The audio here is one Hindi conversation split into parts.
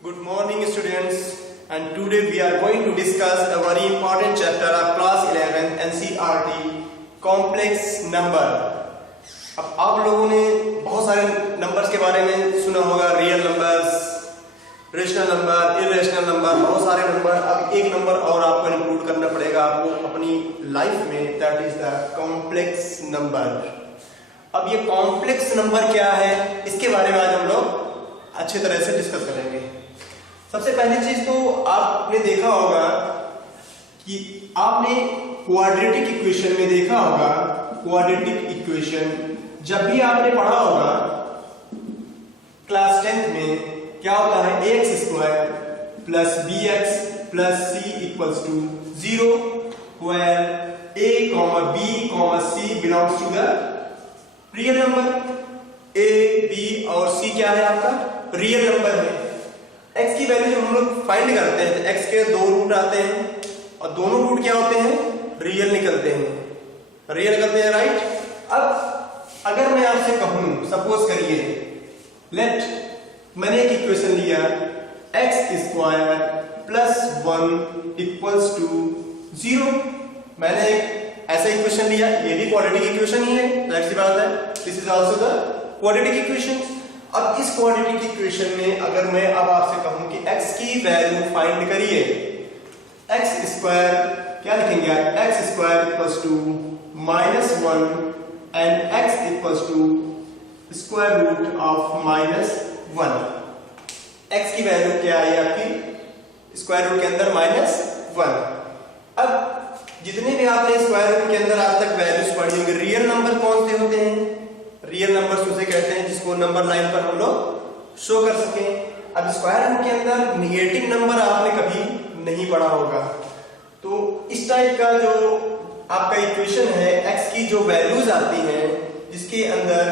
Good morning students, and today we are going to discuss a very important chapter of class 11 NCERT complex number। अब आप लोगों ने बहुत सारे नंबर्स के बारे में सुना होगा, real numbers, rational number, irrational number, बहुत सारे नंबर। अब एक नंबर और आपको इंक्लूड करना पड़ेगा आपको अपनी लाइफ में, that is the complex number. अब ये कॉम्प्लेक्स नंबर क्या है, इसके बारे में आज हम लोग अच्छी तरह से डिस्कस करेंगे। सबसे पहली चीज तो आपने देखा होगा कि आपने क्वाड्रेटिक इक्वेशन में देखा होगा, क्वाड्रेटिक इक्वेशन जब भी आपने पढ़ा होगा क्लास 10th में, क्या होता है ax square plus bx plus c equals to 0 where a b c belongs to the real number. a b और c क्या है, आपका रियल नंबर है। x की वैल्यू जब हम लोग फाइंड करते हैं तो x के दो रूट आते हैं और दोनों रूट क्या होते हैं, रियल निकलते हैं, रियल निकलते हैं, राइट। अब अगर मैं आपसे कहूं, सपोज करिए, मैंने एक इक्वेशन लिया x square plus 1 equals to 0। मैंने एक ऐसा इक्वेशन लिया, ये भी क्वाड्रेटिक इक्वेशन ही है, जाहिर सी बात है, this is also the quadratic equation. अब इस क्वाड्रेटिक इक्वेशन में अगर मैं अब आपसे कहूं कि x की वैल्यू फाइंड करिए, x स्क्वायर क्या लिखेंगे आप, x square equals to -1 and x equals to square root of -1। x की वैल्यू क्या है आपकी स्क्वायर रूट के अंदर -1। अब जितने भी आपने स्क्वायर रूट के अंदर आज तक वैल्यूज पढ़ी होंगी, रियल नंबर कौन से होते हैं, रियल नंबर्स उसे कहते हैं जिसको नंबर लाइन पर हम लोग शो कर सके। अब स्क्वायर रूट के अंदर निगेटिव नंबर आपने कभी नहीं पढ़ा होगा, तो इस टाइप का जो आपका इक्वेशन है, x की जो वैल्यूज आती हैं जिसके अंदर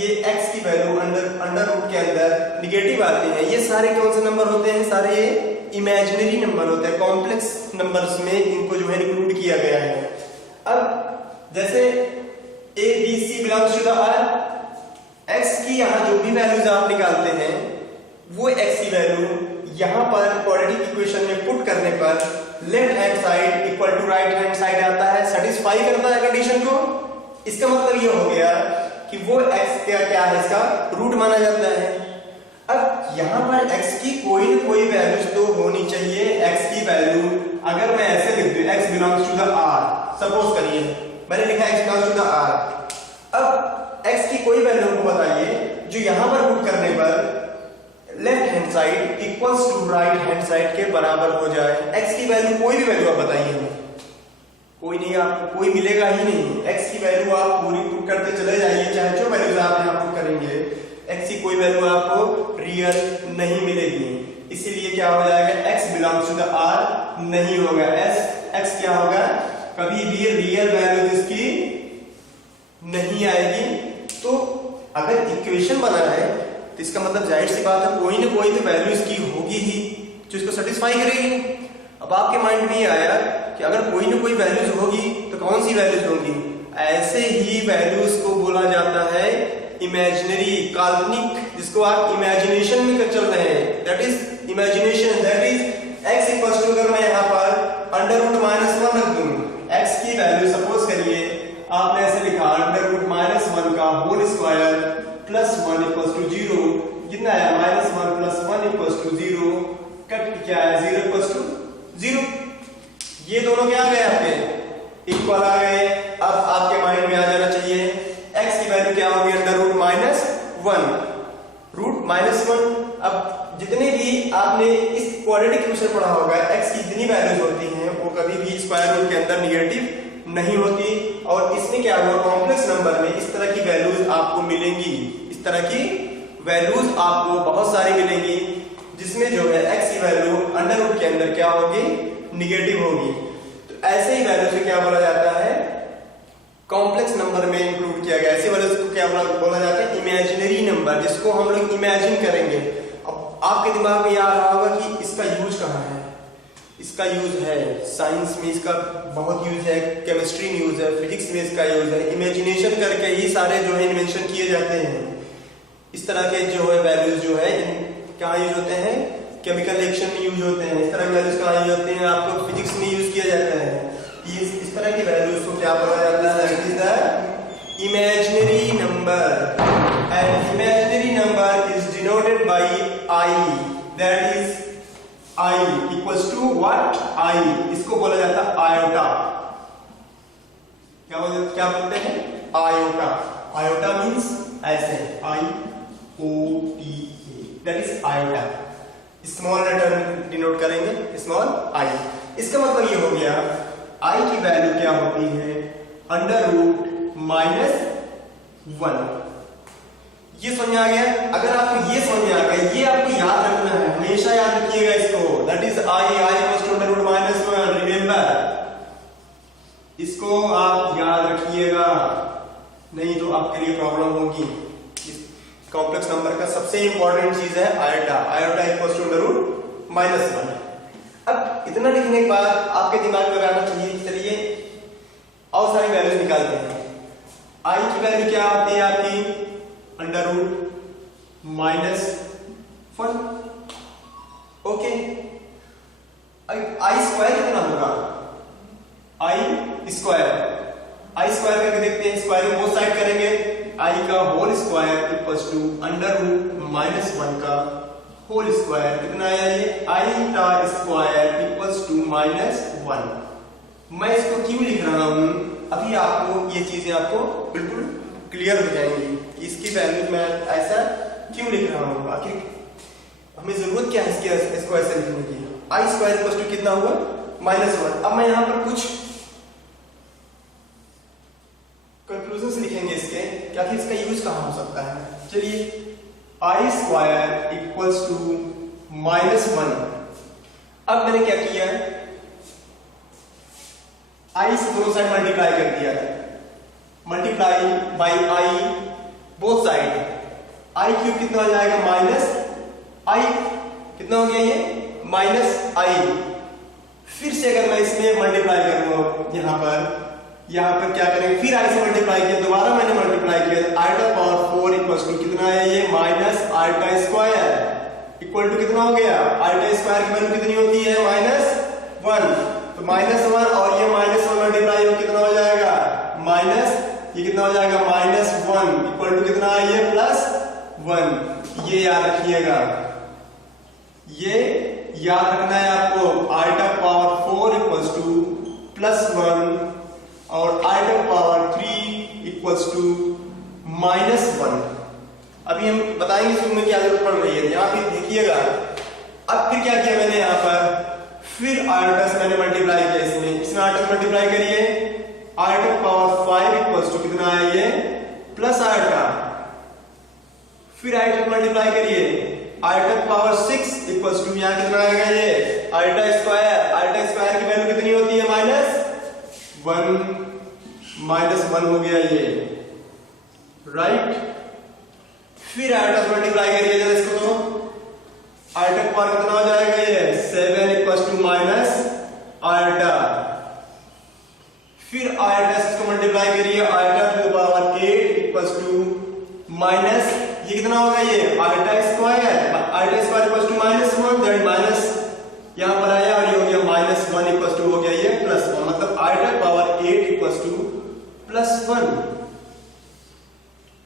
ये x की वैल्यू अंडर रूट के अंदर निगेटिव आती है, ये सारे कौन से नंबर होते हैं, सारे ये इमेजिनरी नंबर होते हैं, कॉम्प्लेक्स नंबर्स में इनको जो है इंक्लूड किया गया है। अब जैसे a b c belongs to the r, x की यहाँ जो भी वैल्यूज आप निकालते हैं वो x की वैल्यू यहाँ पर क्वाड्रेटिक इक्वेशन में पुट करने पर left hand side equal to right hand side आता है, सेटिस्फाई करता है कंडीशन को। इसका मतलब ये हो गया कि वो x क्या है, इसका रूट माना जाता है। अब यहाँ पर x की कोई न कोई वैल्यूज तो होनी चाहिए। x की वैल्यू अगर मैं ऐसे लिख दूं, x belongs to the r, suppose करिए मैंने लिखा x belongs to the r। अब x की कोई वैल्यू हमको बताइए जो यहाँ पर पुट करने पर left hand side equals to right hand side के बराबर हो जाए। x की वैल्यू कोई भी वैल्यू आप बताइए हमें, कोई नहीं, आपको कोई मिलेगा ही नहीं। x की वैल्यू आप पूरी पुट करते चले जाइए, चाहे जो वैल्यूज आप यहाँ पुट करेंगे, x की कोई वैल्यू आपको रियल नहीं मिलेगी। इसीलिए क्या हो जाएगा, x belongs to the r नहीं होगा, x क्या होगा, कभी भी रियल वैल्यू इसकी नहीं आएगी। तो अगर इक्वेशन बना है तो इसका मतलब जाहिर सी बात है कोई ना कोई तो वैल्यू इसकी होगी ही जो इसको सेटिस्फाई करेगी। अब आपके माइंड में ये आया कि अगर कोई ना कोई वैल्यूज होगी तो कौन सी वैल्यूज होगी, ऐसे ही वैल्यूज को बोला जाता है इमेजिनरी, काल्पनिक, जिसको आप इमेजिनेशन में चल रहे हैं, that is imagination. That is x equals to, अगर मैं यहाँ पर अंडर रूट -1 रख दूं, x की वैल्यू सपोज करिए आपने ऐसे लिखा अंडर रूट -1 का whole square plus 1 equals to 0, कितना आया, -1 प्लस 1 इक्वल्स टू 0, कट क्या है, 0 इक्वल्स टू 0। ये दोनों क्या आ गए, आपके इक्वल आ गए। अब आपके माइंड में आ जाना चाहिए x की वैल्यू क्या होगी, अंडर रूट -1, रूट -1। अब जितने भी आपने इस क्वाड्रेटिक इक्वेशन पढ़ा होगा, x की जितनी वैल्यूज होती हैं वो कभी भी स्क्वायर रूट के अंदर निगेटिव नहीं होती। और इसमें क्या हुआ, कॉम्प्लेक्स नंबर में इस तरह की वैल्यूज आपको मिलेंगी, इस तरह की वैल्यूज आपको बहुत सारी मिलेंगी जिसमें जो है x की वैल्यू अंडर रूट के अंदर क्या होगी, निगेटिव होगी। तो ऐसे ही वैल्यू से क्या बोला जाता है, कॉम्प्लेक्स नंबर में इंक्लूड किया गया। ऐसे वैल्यूज को क्या बोला जाता है, इमेजिनरी नंबर, जिसको हम लोग इमेजिन करेंगे। अब आपके दिमाग में ये आ रहा होगा कि इसका यूज कहाँ है, इसका यूज है साइंस में, इसका बहुत यूज है, केमिस्ट्री में यूज है, फिजिक्स में इसका यूज है। इमेजिनेशन करके ही सारे जो है इन्वेंशन किए जाते हैं। इस तरह के जो है वैल्यूज जो है क्या यूज होते हैं, केमिकल रिएक्शन में यूज होते हैं, इस तरह के वैल्यूज कहाँ यूज होते हैं, आपको फिजिक्स में यूज किया जाता है। इस तरह की वैल्यूज को क्या बोला जाता है, it is the imaginary number, and imaginary number is denoted by I, that is I equals to what, I, इसको बोला जाता है आयोटा। क्या बोलते हैं, आयोटा। आयोटा मींस ऐसे, IOTA, that is iota. Small letter denote करेंगे, स्मॉल I। इसका मतलब ये हो गया I की वैल्यू क्या होती है, अंडर रूट -1। ये समझ आ गया। अगर आपको ये समझ में आ गया, ये आपको याद रखना है, हमेशा याद रखिएगा इसको, that is I equals to under root -1, remember. इसको आप याद रखिएगा, नहीं तो आपके लिए प्रॉब्लम होगी। इस कॉम्प्लेक्स नंबर का सबसे इंपॉर्टेंट चीज है iota. Iota equals to under root -1। अब इतना लिखने के बाद आपके दिमाग में आना चाहिए, चलिए और सारी वैल्यूज निकालते हैं। I की वैल्यू क्या आती है आपकी, under root -1, okay. I square कितना होगा, I स्क्वायर करके देखते हैं, स्क्वायरिंग बोथ साइड करेंगे, I का whole square equals to under root -1 का होल स्क्वायर, कितना आया ये, I का स्क्वायर इक्वल्स टू -1। मैं इसको क्यों लिख रहा हूं, अभी आपको ये चीजें आपको बिल्कुल क्लियर हो जाएंगी कि इसकी वैल्यू मैं ऐसा क्यों लिख रहा हूं, आखिर हमें जरूरत क्या है इसको ऐसे लिखने की। I स्क्वायर इक्वल्स टू कितना हुआ, -1। अब मैं यहां पर कुछ कंक्लूजन्स लिखेंगे इसके, क्या कि इसका यूज कहां हो सकता है। चलिए, I स्क्वायर इक्वल्स टू -1। अब मैंने क्या किया, I से दोनों साइड मल्टीप्लाई कर दिया, multiply by I both side. I cube कितना हो जाएगा, -I, कितना हो गया ये, -I। फिर से अगर मैं इसमें मल्टीप्लाई करूंगा, यहां पर क्या करेंगे, फिर I से मल्टीप्लाई किया, दोबारा मैंने मल्टीप्लाई किया, I का पावर 4 इक्वल्स टू कितना है ये, -I का स्क्वायर इक्वल टू कितना हो गया, I का स्क्वायर की वैल्यू कितनी होती है, -1। तो -1 और ये -1 मल्टीप्लाई हो कितना हो जाएगा, ये कितना हो जाएगा, -1 इक्वल टू कितना है ये, +1। ये याद रखिएगा, ये याद रखना है आपको, I का पावर 4 इक्वल्स टू +1 और I का पावर 3 इक्वल्स टू -1। अभी हम बताएंगे शुरू में क्या जरूरत पड़ रही है, यहां पे देखिएगा। अब फिर क्या किया मैंने यहां पर, फिर आयोटा से मैंने मल्टीप्लाई किया, इसमें आयोटा से मल्टीप्लाई करिए, आयोटा पावर 5 इक्वल्स टू कितना है ये, प्लस आयोटा, फिर आयोटा मल्टीप्लाई करिए, आयोटा पावर 6 इक्वल्स टू यहां कितना आएगा ये, आयोटा स्क्वायर की वैल्यू कितनी होती है, -1 हो गया ये, राइट। फिर आयोटा से मल्टीप्लाई करिए जरा इसको, तो आयोटा पावर कितना हो जाएगा ये, 7 इक्वल्स टू आयोटा। फिर आयोटा से इसको मल्टीप्लाई करिए, iota to the power 8 equals to minus, ये कितना होगा ये, iota square equals to -1, that minus यहां पर आया और ये हो गया -1 इक्वल्स टू हो गया ये +1, मतलब आयोटा पावर 8 इक्वल्स टू +1।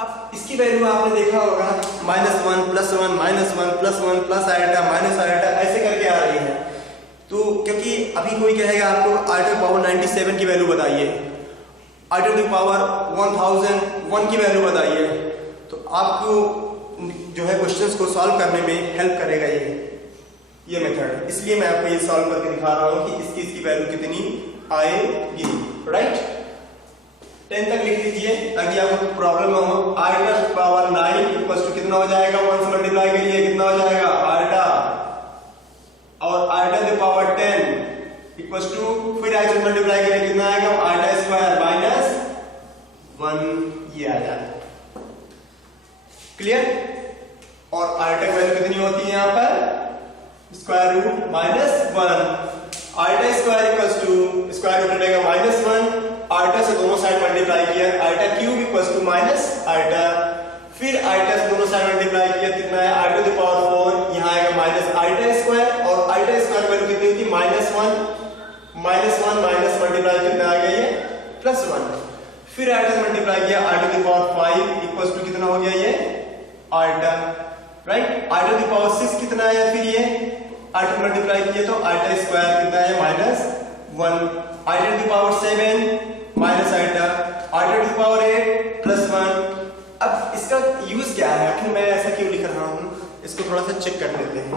अब इसकी वैल्यू आपने देखा होगा, -1 +1 -1 +1 प्लस आयोटा माइनस आयोटा ऐसे करके आ रही है। तो क्योंकि अभी कोई कहेगा आपको आयोटा पावर 97 की वैल्यू बताइए, आयोटा टू पावर 1001 की वैल्यू बताइए, तो आपको जो है क्वेश्चंस को सॉल्व करने में हेल्प करेगा ये मेथड। इसलिए मैं आपको ये सॉल्व करके दिखा रहा हूं कि इसकी वैल्यू कितनी आएगी, राइट। 10 तक लिख लीजिए ताकि आपको प्रॉब्लम ना हो। आयोटा पावर 9 इक्वल्स टू कितना हो जाएगा, 1 से मल्टीप्लाई करिए, कितना हो जाएगा आयोटा, और iota to power 10 equals to फिर आयोटा से मल्टीप्लाई करिए, कितना आएगा, आयोटा स्क्वायर -1, ये आ जाएगा, क्लियर। और आयोटा की वैल्यू कितनी होती है यहां पर, square root -1, iota square equals to square root रहेगा -1, आयोटा से दोनों साइड मल्टीप्लाई किया, iota cube equals to iota, फिर आयोटा से दोनों साइड मल्टीप्लाई किया, कितना है, आयोटा टू पावर 4, यहां आएगा -आयोटा स्क्वायर -1 माइनस मल्टीप्लाई कितना आ गया ये +1, फिर आइटा मल्टीप्लाई किया i to the power 5 equals to कितना हो गया ये iota, right. i to the power 6 कितना आया, फिर ये आइटा मल्टीप्लाई किया तो आइटा स्क्वायर कितना है -1, i to the power 7 minus iota, i to the power 8 +1। अब इसका यूज क्या है, आखिर मैं ऐसा क्यों लिख रहा हूं, इसको थोड़ा सा चेक कर लेते हैं।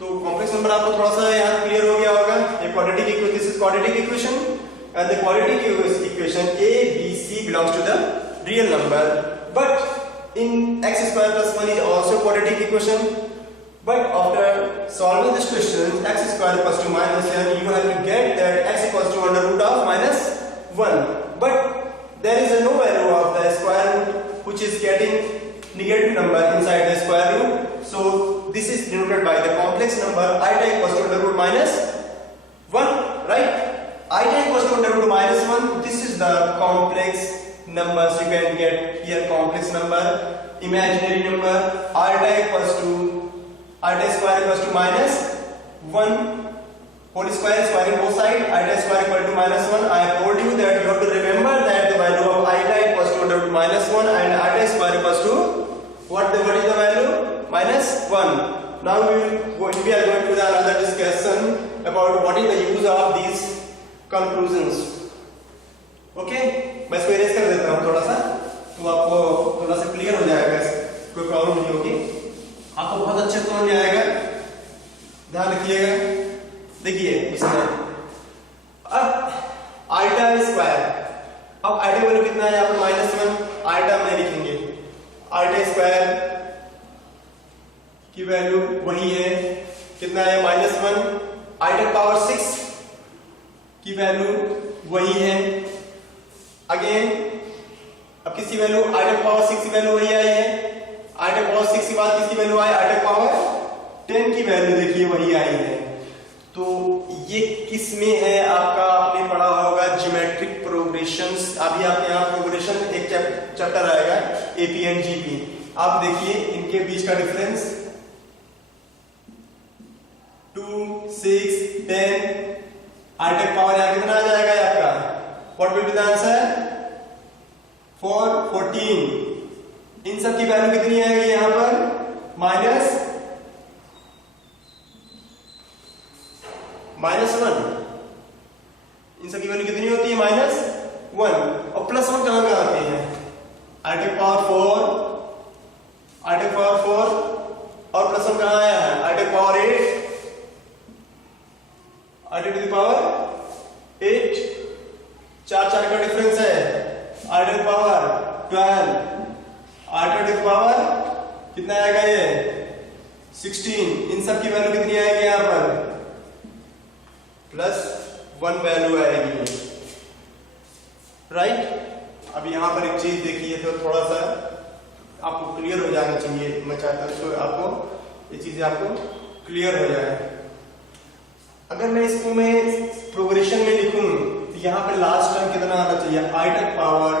तो कॉम्प्लेक्स नंबर आपको थोड़ा सा यहाँ क्लियर हो गया होगा। ये quadratic equation, this is quadratic equation and the quadratic equation a b c belongs to the real number, but in x square plus 1 is also quadratic equation, but after solving this question x square equals to -1, you have to get that x equals to under root of -1, but there is no value of the square root which is getting negative number inside the square root, so this is denoted by the complex number iota equals to under root -1, right? Iota equals to under root -1, this is the complex numbers you can get here, complex number, imaginary number, iota equals to iota square equals to -1 whole square in both sides, iota square equal to -1. I have told you that you have to remember that the value of iota equals to under root -1 and iota square equals to what is the value -1. Now we are going to the another discussion about what is the use of these conclusions. Okay, मैं इसको इरेज कर देता हूँ थोड़ा सा, तो आपको थोड़ा सा क्लियर हो जाएगा, कोई प्रॉब्लम नहीं होगी, आपको बहुत अच्छे समझ में आएगा। ध्यान रखिएगा, देखिए इसमें अब आइटा स्क्वायर, अब आइटा वैल्यू कितना है यहाँ पर -1, आइटा में लिखेंगे आइटा स्क्वायर की वैल्यू वही है, कितना है -1, आइटा पावर 6 की वैल्यू वही है, अगेन अब किसकी वैल्यू आइटा पावर 6 की वैल्यू वही आई है, आइटा पावर 6 के बाद किसकी वैल्यू आई, आइटा पावर 10 की वैल्यू देखिए वही आई है। तो ये किस में है आपका, आपने पढ़ा होगा ज्योमेट्रिक प्रोग्रेशंस, अभी आप यहाँ प्रोग्रेशन एक चैप्टर आएगा एपी एंड जीपी, आप देखिए इनके बीच का डिफरेंस 2 6 10, आइटा पावर यहाँ कितना आ जाएगा आपका, what will be the answer 4 14, इन सब की वैल्यू कितनी आएगी यहाँ पर -1, इन सब की वैल्यू कितनी होती है -1, और +1 कहां कहां आते हैं, आइटा पावर 4 और +1 कहां आया है, iota power 8, iota to the power 8, 4 का डिफरेंस है, iota to the power 12, iota to the power कितना आएगा ये 16, इन सब की वैल्यू कितनी आएगी यहां पर +1 वैल्यू आएगी, राइट। अब यहां पर एक चीज देखिए तो थोड़ा सा आपको क्लियर हो जाना चाहिए, मैं चाहता हूं आपको ये चीजें आपको क्लियर हो जाए। अगर मैं इसको मैं प्रोग्रेशन में लिखूं तो यहां पर लास्ट टर्म कितना आना चाहिए, आइटा पावर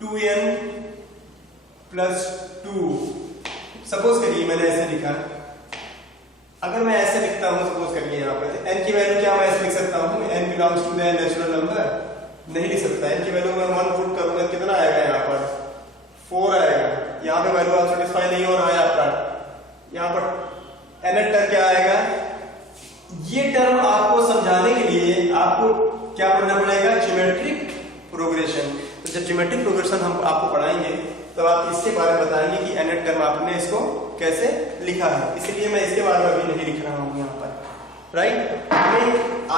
2n + 2, सपोज करिए मैंने ऐसे लिखा, अगर मैं ऐसे लिखता हूं सपोज करिए यहाँ पर n की वैल्यू क्या मैं ऐसे लिख सकता हूं, n belongs to the natural number, नहीं लिख सकता, n की वैल्यू मैं 1 पुट करूंगा कितना आएगा यहाँ पर 4 आएगा, यहाँ पे वैल्यू आप सेटिस्फाई नहीं हो रहा है आपका, यहाँ पर nth टर्म क्या आएगा, ये टर्म आपको समझाने के लिए आपको क्या पढ़ना पड़ेगा, ज्योमेट्रिक प्रोग्रेशन। तो जब ज्योमेट्रिक प्रोग्रेशन हम आपको पढ़ाएंगे तो आप इसके बारे में बताएंगे कि nth टर्म आपने इसको कैसे लिखा है, इसलिए मैं इसके बारे में अभी नहीं लिख रहा हूं यहाँ पर, राइट।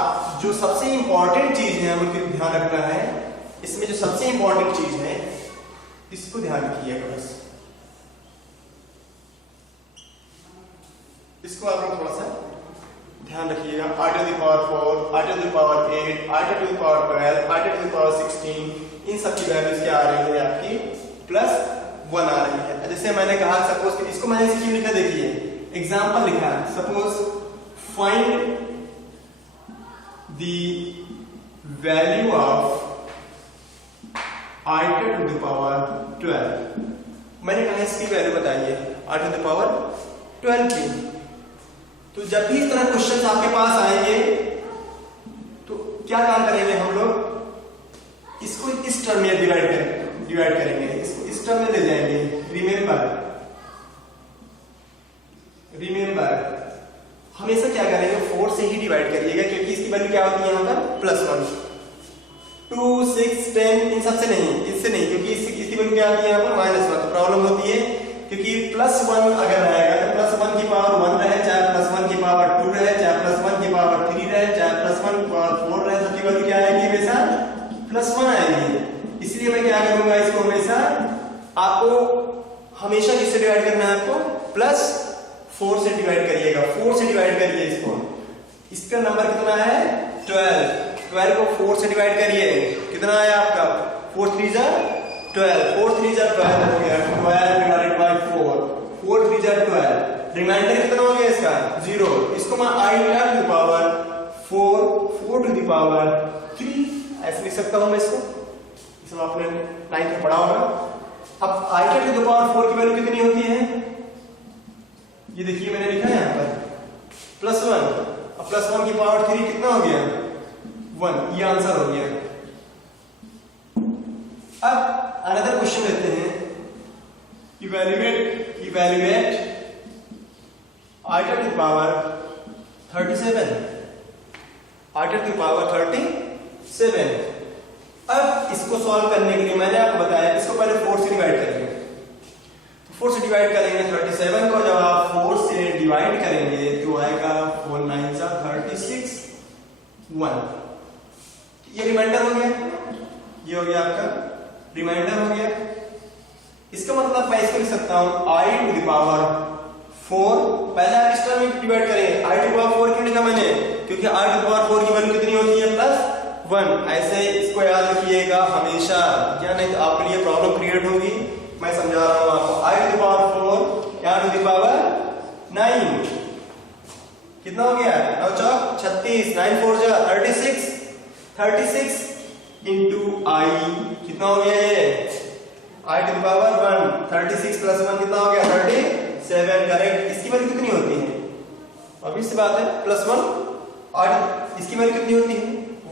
आप जो सबसे इंपॉर्टेंट चीज है हमें ध्यान रखना है, इसमें जो सबसे इंपॉर्टेंट चीज है इसको ध्यान रखिएगा, बस इसको आप लोग थोड़ा सा ध्यान रखिएगा। i to the power 4, i to the power 8, i to the power 12, i to the power 16, इन सब की वैल्यूज क्या आ रही है आपकी +1 आ रही है। जैसे मैंने कहा सपोज कि इसको मैंने क्यों लिखा, देखिए एग्जांपल लिखा है, suppose find the value of i to the power 12, मैंने कहा इसकी वैल्यू बताइए i टू द पावर 12 की, तो जब भी इस तरह क्वेश्चन आपके पास आएंगे तो क्या काम करेंगे हम लोग, इसको इस टर्म में डिवाइड करेंगे, इसको इस टर्म में ले जाएंगे। रिमेंबर हमेशा क्या करेंगे, 4 से ही डिवाइड करिएगा, क्योंकि इसकी वैल्यू क्या होती है यहाँ पर +1। 2, 6, 10 इन सबसे नहीं, इससे नहीं, क्योंकि इसकी वैल्यू क्या आती है यहाँ पर -1। तो प्रॉब्लम होती है, क्योंकि +1 अगर रहेगा तो +1 की पावर 1 रहे, चाहे +1 की पावर 2 रहे, चाहे +1 की पावर 3 रहे, चाहे +1 की पावर 4 रहे, सबकी वैल्यू क्या आएगी, हमेशा +1 आएगी। इसलिए मैं क्या करूंगा, इसको हमेशा आपको हमेशा किससे डिवाइड करना है, आपको +4 से डिवाइड करिएगा। 4 से डिवाइड करिए इसको। इसका नंबर कितना है 12 को 4 से डिवाइड करिए, कितना आया आपका 4 3 जा 12, 4 3 जा 12 हो गया, 12 डिवाइडेड बाय 4, 4 3 जा 12। रिमाइंडर कितना हो गया इसका 0। इसको मैं i to the power 4 4 to the power 3 ऐसे लिख सकता हूं मैं इसको। इसमें आपने 9th में पढ़ा होगा। अब i टू द पावर 4 की वैल्यू कितनी होती है, ये देखिए मैंने लिखा है यहाँ पर +1। अब +1 की पावर 3 कितना हो गया 1, ये आंसर हो गया। अब अनदर क्वेश्चन लेते हैं, evaluate i to the power 37, i to the power 37। अब इसको सॉल्व करने के लिए मैंने आपको बताया, इसको पहले 4 से डिवाइड करेंगे। 4 से डिवाइड करेंगे 37 को, जब आप 4 से डिवाइड करेंगे तो आएगा 4 9 जा 36 1। ये रिमाइंडर हो गया, ये हो गया आपका रिमाइंडर हो गया। इसका मतलब मैं इसको लिख सकता हूं i टू द पावर 4। पहले आप इस टर्म में डिवाइड करेंगे। i टू द पावर 4 क्यों लिखा मैंने, क्योंकि i टू द पावर 4 की वैल्यू कितनी होती है +1। ऐसे इसको याद रखिएगा हमेशा, क्या नहीं तो आपके लिए प्रॉब्लम क्रिएट होगी। मैं समझा रहा हूं आपको। i टू द पावर 4 या टू द पावर 9 कितना हो गया 9 चौक 36, 9 4 जा 36 इंटू i कितना हो गया ये i टू द पावर 1। 36 + 1 कितना हो गया 37, करेक्ट। इसकी वैल्यू कितनी होती है, obvious सी बात है +1। और इसकी वैल्यू कितनी होती है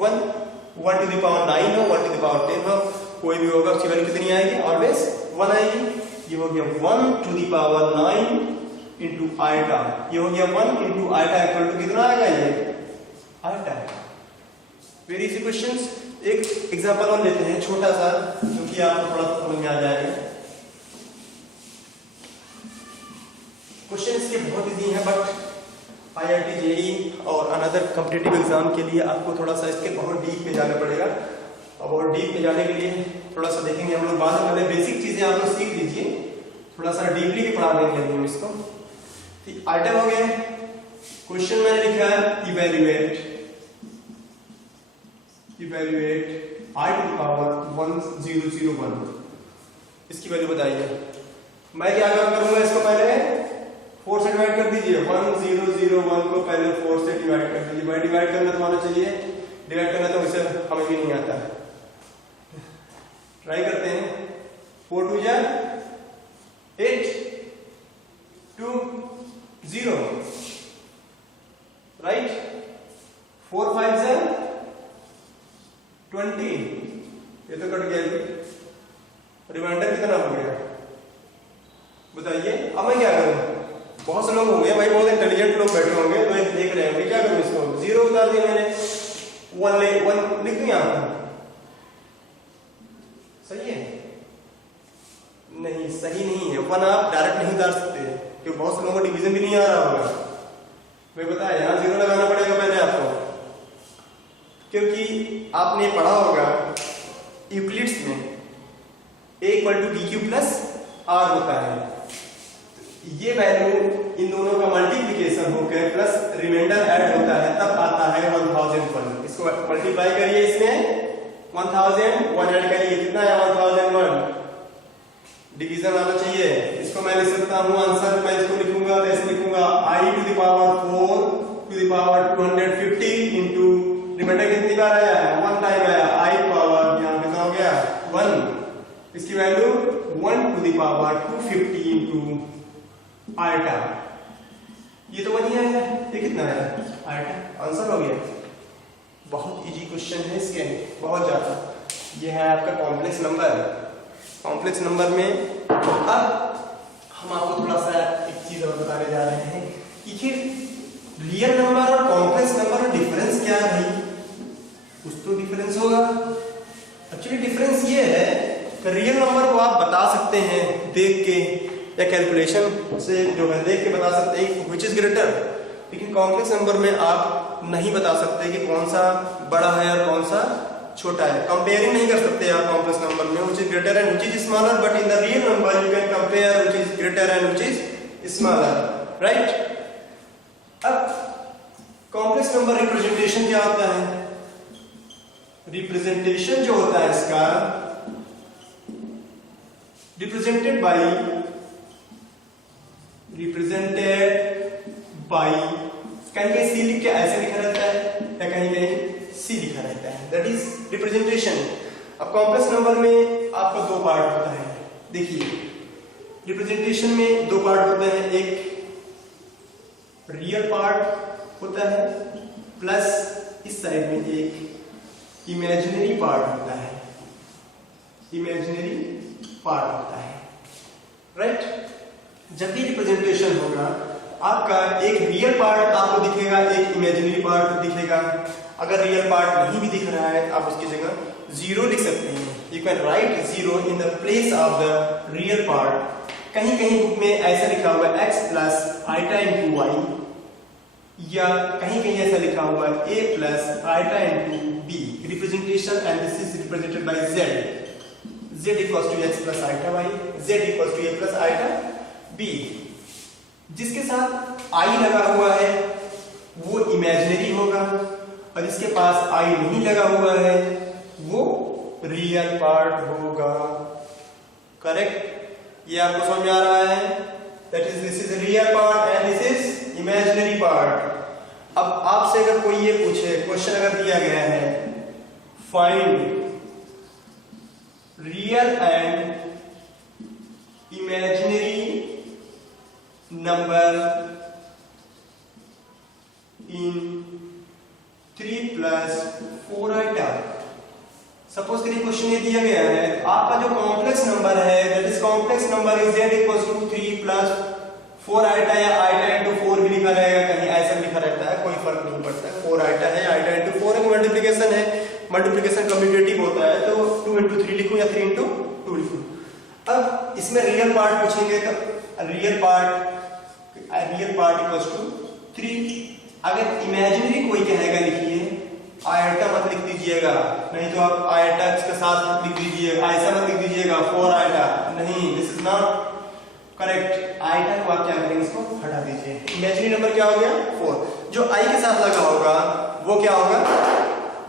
1 1 टू द पावर 9 हो, 1 टू द पावर 10 हो, कोई भी होगा उसकी वैल्यू कितनी आएगी, ऑलवेज 1 आएगी। ये हो गया 1 to the power 9 into iota, ये हो गया 1 इंटू आइटा इक्वल टू कितना आएगा ये आइटा। Very easy questions. एक एग्जांपल और लेते हैं छोटा सा, क्योंकि आपको थोड़ा सा समझ में आ जाएगा। क्वेश्चन इसके बहुत इजी हैं, बट IIT JEE और अनदर कॉम्पिटिटिव एग्जाम के लिए आपको थोड़ा सा इसके बहुत डीप में जाना पड़ेगा। और बहुत डीप में जाने के लिए थोड़ा सा देखेंगे हम लोग बाद में। पहले बेसिक चीजें आप लोग सीख लीजिए, थोड़ा सा डीपली भी पढ़ा देंगे हम इसको। आइटम हो गया, क्वेश्चन मैंने लिखा है evaluate i to the power 1001। इसकी वैल्यू बताइए। मैं क्या करूंगा, इसको पहले 4 से डिवाइड कर दीजिए। 1001 को पहले 4 से डिवाइड कर दीजिए। भाई डिवाइड करना तो आना चाहिए, डिवाइड करना तो उसे हमें भी नहीं आता। ट्राई करते हैं। 4 2 जा 8 2 0, राइट। 4 5 जा 20, ये तो कट गया। रिमाइंडर कितना हो गया बताइए। अब मैं क्या करूं, बहुत से लोग होंगे भाई, बहुत इंटेलिजेंट लोग बैठे होंगे, तो देख रहे होंगे क्या करूं, इसको 0 उतार दिया मैंने, 1 लिख दूं यहां पर। सही है? नहीं, सही नहीं है। 1 आप डायरेक्ट नहीं उतार सकते, क्योंकि बहुत से लोगों को डिवीजन भी नहीं आ रहा होगा। मैं बताया यहां 0 लगाना पड़ेगा पहले आपको, क्योंकि आपने पढ़ा होगा यूक्लिड्स में a = bq + r होता है। ये वैल्यू इन दोनों का मल्टीप्लिकेशन होकर प्लस रिमाइंडर ऐड होता है, तब आता है 1001। इसको मल्टीप्लाई करिए, इसमें 1001 ऐड करिए, कितना है 1001। डिवीजन आना चाहिए। इसको मैं लिख सकता हूं आंसर, मैं इसको लिखूंगा तो ऐसे लिखूंगा i to the power 4 to the power 250 into reminder कितनी बार आया है 1 टाइम आया, i पावर यहां कितना हो गया 1। इसकी value 1 to the power 250 into iota. ये तो 1 ही आया, ये कितना आया? आया। आंसर हो गया। बहुत इजी क्वेश्चन है इसके, बहुत ज्यादा। ये है आपका कॉम्प्लेक्स नंबर। कॉम्प्लेक्स नंबर में अब हम आपको थोड़ा सा एक चीज और बताने जा रहे हैं कि फिर रियल नंबर और कॉम्प्लेक्स नंबर में डिफरेंस क्या है भाई? कुछ तो डिफरेंस होगा। एक्चुअली डिफरेंस ये है कि रियल नंबर को आप बता सकते हैं देख के या कैलकुलेशन से जो है देख के बता सकते हैं व्हिच इज ग्रेटर, लेकिन कॉम्प्लेक्स नंबर में आप नहीं बता सकते कि कौन सा बड़ा है और कौन सा छोटा है। कंपेयरिंग नहीं कर सकते आप कॉम्प्लेक्स नंबर में which is greater and which is smaller, but in the real number you can compare which is greater and which is smaller, right. अब कॉम्प्लेक्स नंबर रिप्रेजेंटेशन क्या होता है? रिप्रेजेंटेशन जो होता है इसका रिप्रेजेंटेड बाई कहीं कहीं सी लिख के ऐसे लिखा रहता है या कहीं कहीं सी लिखा रहता है, दैट इज रिप्रेजेंटेशन। अब कॉम्प्लेक्स नंबर में आपका दो पार्ट होता है। देखिए रिप्रेजेंटेशन में दो पार्ट होते हैं, एक रियल पार्ट होता है प्लस इस साइड में एक इमेजिनरी पार्ट होता है, इमेजिनरी पार्ट होता है, राइट। जब भी रिप्रेजेंटेशन होगा आपका एक रियल पार्ट आपको दिखेगा, एक इमेजिनरी पार्ट दिखेगा। अगर रियल पार्ट नहीं भी दिख रहा है आप उसकी जगह 0 लिख सकते हैं। You can write 0 in the place of the real part. कहीं कहीं बुक में ऐसा लिखा हुआ है x plus iota into y, या कहीं कहीं ऐसा लिखा हुआ है a plus iota into b representation, and this is represented by z equals to x plus iota y, z equals to a plus iota b। जिसके साथ i लगा हुआ है वो इमेजिनरी होगा, और जिसके पास i नहीं लगा हुआ है वो रियल पार्ट होगा, करेक्ट। ये आपको समझ में आ रहा है? That is this is real part and this is imaginary part. अब आपसे अगर कोई ये पूछे, क्वेश्चन अगर दिया गया है find real and imaginary number in 3 plus 4 item. Suppose करिए क्वेश्चन ये दिया गया है, आपका जो कॉम्प्लेक्स नंबर है that is complex number is z equals to 3 plus 4 iota, या आइटा इंटू 4 भी लिखा रहेगा, कहीं ऐसा लिखा रहता है, कोई फर्क नहीं पड़ता। 4 आइटा है, आइटा इंटू 4 है, मल्टीप्लिकेशन है, मल्टीप्लिकेशन कम्यूटेटिव होता है, तो 2 इंटू 3 लिखूं या 3 इंटू 2 लिखूं। अब इसमें रियल पार्ट पूछेंगे तो रियल पार्ट इक्वल्स टू 3। अगर इमेजिनरी कोई कहेगा लिखिए, आयटा मत लिख दीजिएगा, नहीं तो आप आयटा के साथ लिख दीजिएगा, ऐसा मत लिख दीजिएगा 4 आयटा, नहीं, this is not correct. Eta को आप क्या करेंगे, इसको हटा दीजिए। इमेजिनरी नंबर क्या हो गया 4। जो आई के साथ लगा होगा वो क्या होगा,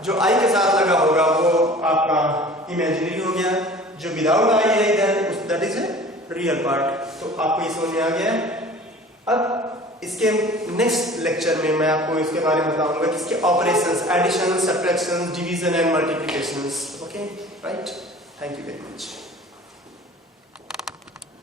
जो आई के साथ लगा होगा वो आपका इमेजिनरी हो गया, जो विदाउट आई है इधर दैट इज रियल पार्ट। तो आपको ये समझ में आ गया। अब इसके नेक्स्ट लेक्चर में मैं आपको इसके बारे में बताऊंगा कि इसके operations, addition, subtraction, division and multiplications. Okay, right. Thank you very much.